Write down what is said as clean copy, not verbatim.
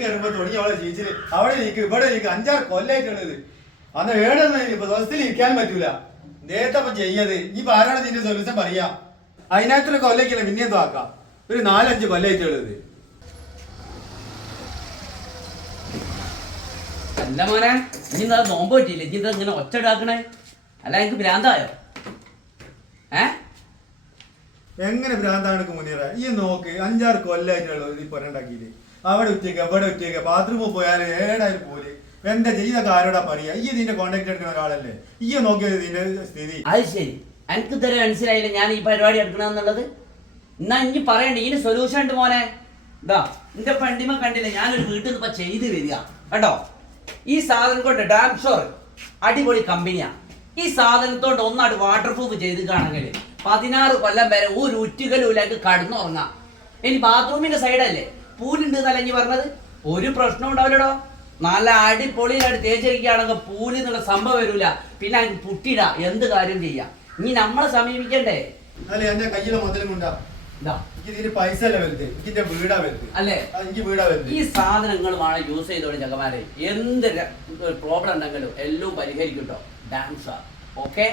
കയറുമ്പോ തുടങ്ങി അവളെ ജീവിച്ചില് അവിടെ ഇരിക്കും ഇവിടെ ഇരിക്കും 5-6 കൊല്ലായിട്ടുള്ളത്. അന്ന് ഏടൊന്നും ഇപ്പൊ ദിവസത്തിൽ ഇരിക്കാൻ പറ്റൂല. നേരത്തെ ചെയ്യത് ഈ ആരാണ് ഇതിന്റെ സൊല്യൂഷൻ പറയാ? അതിനകത്തുള്ള കൊല്ലയ്ക്കില്ല പിന്നെയും ആക്കാം. ഒരു 4-5 കൊല്ലായിട്ടുള്ളത്. അല്ല മോനെ, ഇനി എന്താ നോമ്പ് പറ്റിയില്ല? ഇനി എന്താ ഇങ്ങനെ ഒച്ച ഉണ്ടാക്കണേ? അല്ല എനിക്ക് ഭ്രാന്തായോ? എങ്ങനെ ഭ്രാന്താണ് മുനീറ? ഈ നോക്ക് 5-6 കൊല്ലായിട്ടുള്ളത് ഈ പൊരണ്ടാക്കിയില്ലേ. അവിടെ ഉച്ചയ്ക്ക് എവിടെ ഉച്ചയ്ക്ക് ബാത്റൂമിൽ പോയാൽ ഏടായാലും പോലെ എന്താ ചെയ്തൊക്കെ ആരോടാ പറയാ? ഈ ഇതിന്റെ കോണ്ടാക്ട് എടുക്കുന്ന ഒരാളല്ലേ ഈ നോക്കിയത് ഇതിന്റെ സ്ഥിതി. അത് ശരി, എനിക്ക് ഇതുവരെ മനസ്സിലായില്ല ഞാൻ ഈ പരിപാടി എടുക്കണമെന്നുള്ളത്. എന്നാ ഇനി പറയണ്ടേ ഇതിന് സൊല്യൂഷൻ ഉണ്ട് മോനെ. ഇതാ എന്റെ പണ്ടിമ കണ്ടില്ല, ഞാനൊരു വീട്ടിൽ നിന്ന് ഇപ്പൊ ചെയ്ത് വരിക കേട്ടോ. ഈ സാധനം കൊണ്ട് ഡാം ഷോർ അടിപൊളി കമ്പനിയാ. ഈ സാധനത്തോണ്ട് ഒന്നാട് വാട്ടർ പ്രൂഫ് ചെയ്ത് കാണുമെങ്കിൽ 16 കൊല്ലം വരെ ഒരു ഉറ്റുകലൂലേക്ക് കടന്നുറങ്ങാം. ഇനി ബാത്റൂമിന്റെ സൈഡല്ലേ പൂലുണ്ട് തലങ്ങി പറഞ്ഞത്, ഒരു പ്രശ്നം ഉണ്ടാവില്ലടോ. നല്ല അടിപൊളിയായിട്ട് തേച്ചിരിക്കുകയാണെങ്കിൽ പൂല് എന്നുള്ള സംഭവം വരൂല. പിന്നെ എനിക്ക് പുട്ടിട എന്ത് കാര്യം ചെയ്യാം. ഇനി നമ്മളെ സമീപിക്കണ്ടേ? അല്ലെ എന്റെ കയ്യിലെ മുതലും ഉണ്ടാ പൈസ അല്ല വലുത്, എനിക്ക് വീടാ വലുത് അല്ലേ? എനിക്ക് വീടാ വലുത്. ഈ സാധനങ്ങൾ വേണം യൂസ് ചെയ്തോളി ചക്കമാരെ. എന്ത് പ്രോബ്ലം ഉണ്ടെങ്കിലും എല്ലാം പരിഹരിക്കും കേട്ടോ. Dance okay.